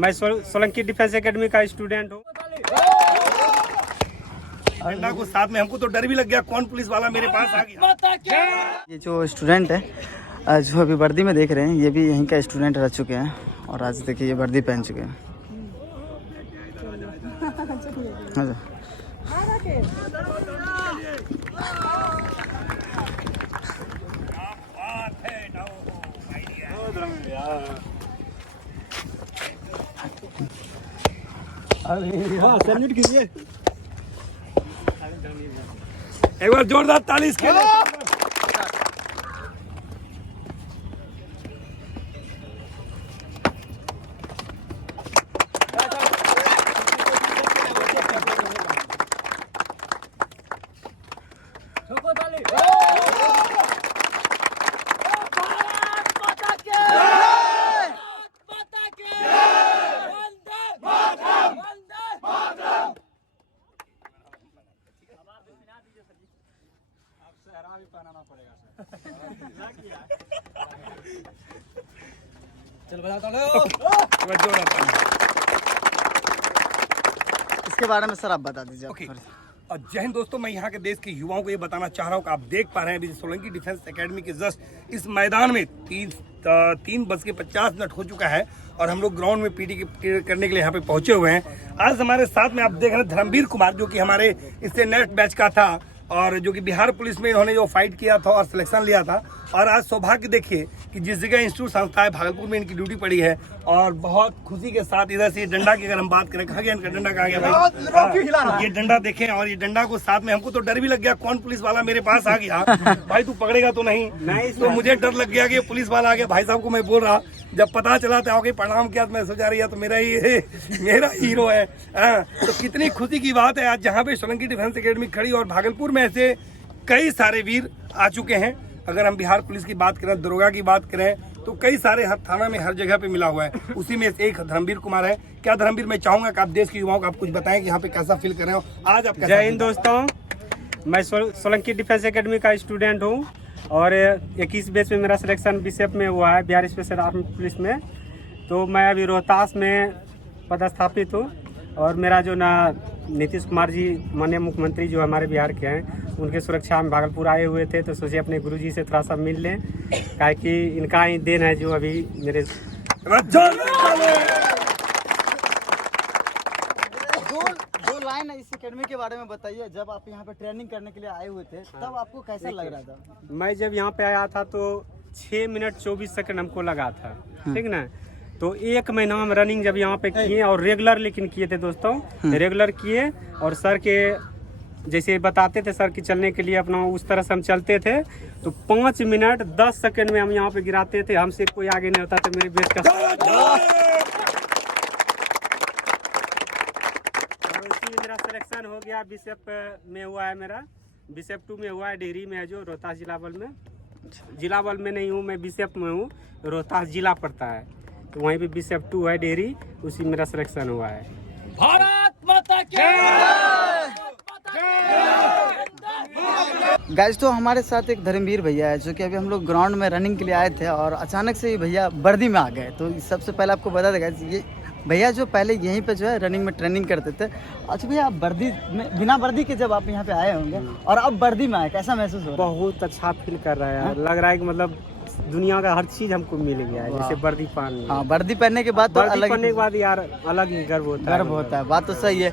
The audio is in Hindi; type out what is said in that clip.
मैं सोलंकी डिफेंस एकेडमी का स्टूडेंट हूँ। झंडा को साथ में हमको तो डर भी लग गया, कौन पुलिस वाला मेरे पास आ गया। ये जो स्टूडेंट है जो अभी वर्दी में देख रहे हैं, ये भी यहीं का स्टूडेंट रह चुके हैं और आज देखिए ये वर्दी पहन चुके हैं। सैल्यूट कीजिए एक बार, जोरदार ताली इसके लिए। चल बजा इसके बारे में सर आप बता दीजिए। और जय हिंद दोस्तों, मैं यहाँ के देश के युवाओं को ये बताना चाह रहा हूँ कि आप देख पा रहे हैं अभी सोलंकी डिफेंस एकेडमी के जस्ट इस मैदान में 3:50 हो चुका है और हम लोग ग्राउंड में पीटी करने के लिए यहाँ पे पहुंचे हुए हैं। आज हमारे साथ में आप देख रहे हैं धर्मवीर कुमार, जो कि हमारे इससे नेक्स्ट बैच का था और जो कि बिहार पुलिस में इन्होंने जो फाइट किया था और सिलेक्शन लिया था। और आज सौभाग्य देखिए कि जिस जगह इंस्टीट्यूट संस्था है भागलपुर में इनकी ड्यूटी पड़ी है और बहुत खुशी के साथ इधर से डंडा की अगर हम बात करें, कहाँ गया इनका डंडा, कहाँ गया भाई? ये डंडा देखें और ये डंडा को साथ में हमको तो डर भी लग गया, कौन पुलिस वाला मेरे पास आ गया। भाई तू पकड़ेगा तो नहीं, तो मुझे डर लग गया कि पुलिस वाला आ गया। भाई साहब को मैं बोल रहा, जब पता चला था कि प्रणाम किया तो मैं सोचा रही तो मेरा हीरो है। तो कितनी खुशी की बात है आज जहाँ पे सोलंकी डिफेंस एकेडमी खड़ी और भागलपुर में ऐसे कई सारे वीर आ चुके हैं। अगर हम बिहार पुलिस की बात करें, दरोगा की बात करें, तो कई सारे हर थाना में हर जगह पे मिला हुआ है। उसी में से एक धर्मवीर कुमार है। क्या धर्मवीर, मैं चाहूंगा कि आप देश के युवाओं को आप कुछ बताएं कि यहाँ पे कैसा फील कर रहे हो आज आप? जय हिंद दोस्तों, मैं सोलंकी डिफेंस एकेडमी का स्टूडेंट हूँ और 21 बैच में मेरा सिलेक्शन बीसेफ में हुआ है, बिहार स्पेशल आर्मी पुलिस में। तो मैं अभी रोहतास में पदस्थापित हूँ और मेरा जो ना नीतीश कुमार जी माननीय मुख्यमंत्री जो हमारे बिहार के हैं, उनके सुरक्षा में भागलपुर आए हुए थे, तो सोचे अपने गुरुजी से थोड़ा सा मिल लें, काहे कि इनका ही देन है जो अभी मेरे दो लाइन इस एकेडमी के बारे में बताइए। जब आप यहाँ पे ट्रेनिंग करने के लिए आए हुए थे तब आपको कैसा लग रहा था? मैं जब यहाँ पे आया था तो 6 मिनट 24 सेकंड हमको लगा था, ठीक ना। तो 1 महीना हम रनिंग जब यहाँ पे किए और रेगुलर लेकिन किए थे दोस्तों, रेगुलर किए और सर के जैसे बताते थे सर की चलने के लिए अपना उस तरह से हम चलते थे। तो 5 मिनट 10 सेकंड में हम यहाँ पे गिराते थे, हमसे कोई आगे नहीं होता था मेरे बेच का। मेरा सिलेक्शन हो गया, बीसेफ में हुआ है मेरा, बीसेफ 2 में हुआ है, डेहरी में है जो रोहतास जिला बल में। जिला बल में नहीं हूँ मैं, बीसेफ में हूँ, रोहतास जिला पड़ता है, तो वहीं पे बीसेफ 2 है डेहरी, उसी मेरा सिलेक्शन हुआ है। भारत माता की गाइस, तो हमारे साथ एक धर्मवीर भैया है जो कि अभी हम लोग ग्राउंड में रनिंग के लिए आए थे और अचानक से ही भैया वर्दी में आ गए। तो सबसे पहले आपको बता देगा, ये भैया जो पहले यहीं पे जो है रनिंग में ट्रेनिंग करते थे। अच्छा भैया, आप वर्दी में बिना वर्दी के जब आप यहाँ पे आए होंगे और अब वर्दी में आए, कैसा महसूस हो रहा है? बहुत अच्छा फील कर रहा है यार, लग रहा है कि मतलब दुनिया का हर चीज हमको मिल गया है, जैसे वर्दी पहन। हाँ, वर्दी पहनने के बाद तो वर्दी पहनने के बाद यार अलग ही गर्व होता है। बात तो सही है।